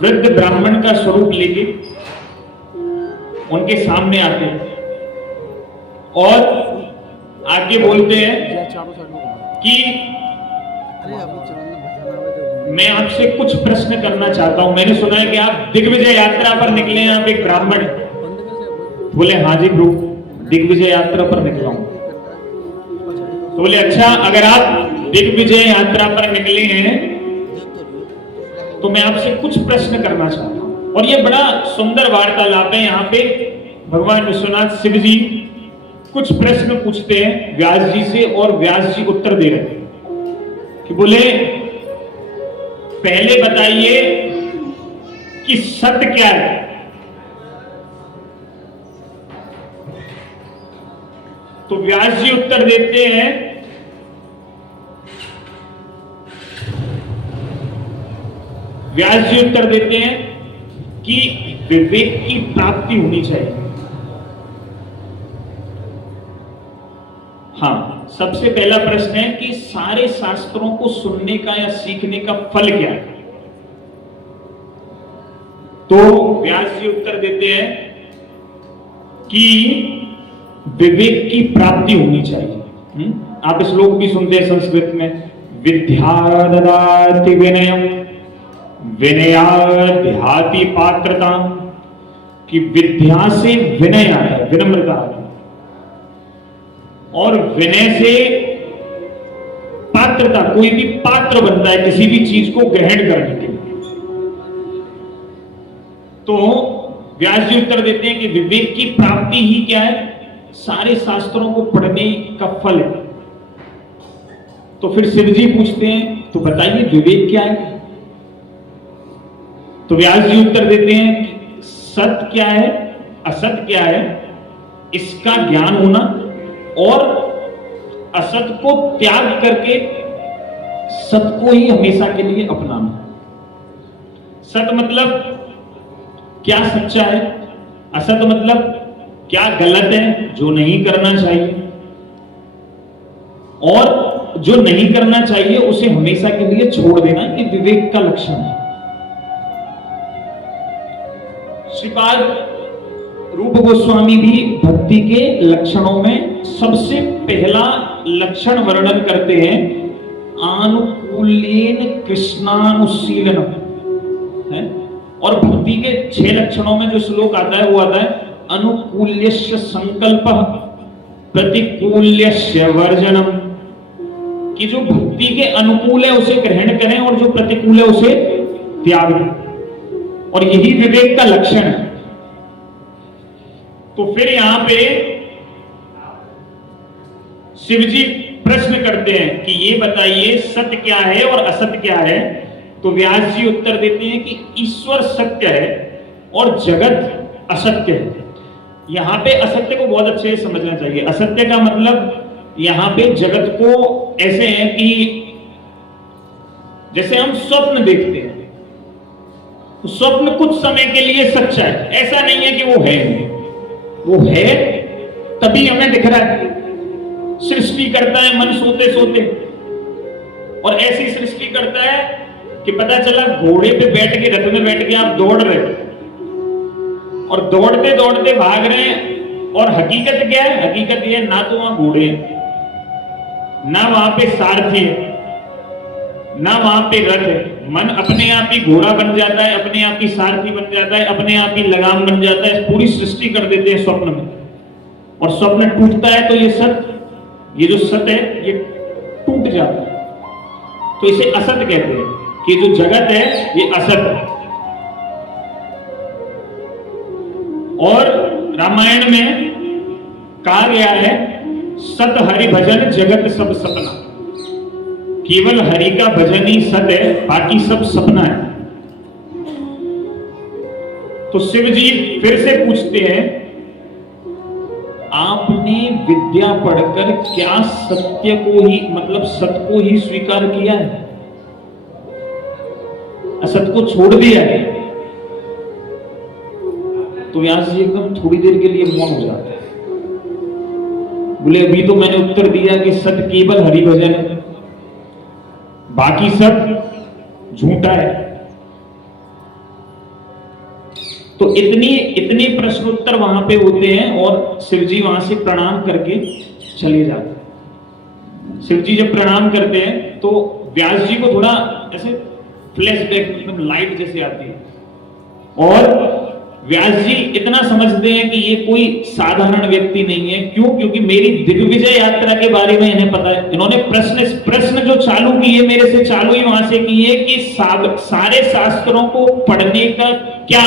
वृद्ध ब्राह्मण का स्वरूप लेके उनके सामने आते हैं और आगे बोलते हैं कि मैं आपसे कुछ प्रश्न करना चाहता हूं। मैंने सुना है कि आप दिग्विजय यात्रा पर निकले हैं, आप एक ब्राह्मण। बोले हाँ जी प्रभु, दिग्विजय यात्रा पर निकला हूं। तो बोले अच्छा, अगर आप दिग्विजय यात्रा पर निकले हैं तो मैं आपसे कुछ प्रश्न करना चाहता हूं। और ये बड़ा सुंदर वार्तालाप है। यहाँ पे भगवान विश्वनाथ शिव जी कुछ प्रश्न पूछते हैं व्यास जी से और व्यास जी उत्तर दे रहे हैं कि बोले पहले बताइए कि सत्य क्या है। तो व्यास जी उत्तर देते हैं कि विवेक की प्राप्ति होनी चाहिए। हाँ, सबसे पहला प्रश्न है कि सारे शास्त्रों को सुनने का या सीखने का फल क्या है। तो व्यास जी उत्तर देते हैं कि विवेक की प्राप्ति होनी चाहिए। आप श्लोक भी सुनते हैं संस्कृत में, विद्या ददाति विनयम विनयाद्याति पात्रता, कि विद्या से विनय आया, विनम्रता आती, और विनय से पात्रता, कोई भी पात्र बनता है किसी भी चीज को ग्रहण करने के लिए। तो व्यास जी उत्तर देते हैं कि विवेक की प्राप्ति ही क्या है, सारे शास्त्रों को पढ़ने का फल है। तो फिर शिव जी पूछते हैं तो बताइए विवेक क्या है। तो व्यास जी उत्तर देते हैं कि सत्य क्या है, असत्य क्या है, इसका ज्ञान होना और असत को त्याग करके सत्य को ही हमेशा के लिए अपनाना। सत्य मतलब क्या सच्चा है, असत मतलब क्या गलत है, जो नहीं करना चाहिए, और जो नहीं करना चाहिए उसे हमेशा के लिए छोड़ देना, ये विवेक का लक्षण है। श्रीपाद रूप गोस्वामी भी भक्ति के लक्षणों में सबसे पहला लक्षण वर्णन करते हैं आनुकूल्येन कृष्णानुशीलनम है। और भक्ति के 6 लक्षणों में जो श्लोक आता है वो आता है अनुकूल्यस्य संकल्पः प्रतिकूल्यस्य वर्जनम, कि जो भक्ति के अनुकूल है उसे ग्रहण करें और जो प्रतिकूल है उसे त्याग दें, और यही विवेक का लक्षण है। तो फिर यहां पे शिव जी प्रश्न करते हैं कि ये बताइए सत्य क्या है और असत्य क्या है। तो व्यास जी उत्तर देते हैं कि ईश्वर सत्य है और जगत असत्य है। यहां पे असत्य को बहुत अच्छे से समझना चाहिए। असत्य का मतलब यहां पे जगत को ऐसे है कि जैसे हम स्वप्न देखते हैं, तो स्वप्न कुछ समय के लिए सच्चा है, ऐसा नहीं है कि वो है तभी हमें दिख रहा है। सृष्टि करता है मन सोते सोते, और ऐसी सृष्टि करता है कि पता चला घोड़े पे बैठ के, रथ में बैठ के आप दौड़ रहे और दौड़ते दौड़ते भाग रहे हैं, और हकीकत क्या है, हकीकत ये ना तो वहां घोड़े हैं, ना वहां पे सारथी है, ना वहां पे रथ है। मन अपने आप ही घोड़ा बन जाता है, अपने आप ही सारथी बन जाता है, अपने आप ही लगाम बन जाता है। पूरी सृष्टि कर देते हैं स्वप्न में, और स्वप्न टूटता है तो ये सत्य, ये जो सत्य है ये टूट जाता है। तो इसे असत कहते हैं कि जो जगत है ये असत है। और रामायण में कहा गया है सत हरि भजन जगत सब सपना, केवल हरि का भजन ही सत है, बाकी सब सपना है। तो शिव जी फिर से पूछते हैं आपने विद्या पढ़कर क्या सत्य को ही, मतलब सत्य को ही स्वीकार किया है, असत को छोड़ दिया है। तो व्यास जी एकदम थोड़ी देर के लिए मौन हो जाते हैं। बोले अभी तो मैंने उत्तर दिया कि सत्य केवल हरि भजन है, बाकी सब झूठा है। तो इतने प्रश्नोत्तर वहां पे होते हैं और शिव जी वहां से प्रणाम करके चले जाते हैं। शिव जी जब प्रणाम करते हैं तो व्यास जी को थोड़ा ऐसे फ्लैशबैक, मतलब लाइट जैसे आती है, और व्यास जी इतना समझते हैं कि ये कोई साधारण व्यक्ति नहीं है। क्यों? क्योंकि मेरी दिग्विजय यात्रा के बारे में इन्हें पता है। इन्होंने प्रश्न जो चालू किए मेरे से, चालू ही वहां से किए कि सारे शास्त्रों को पढ़ने का क्या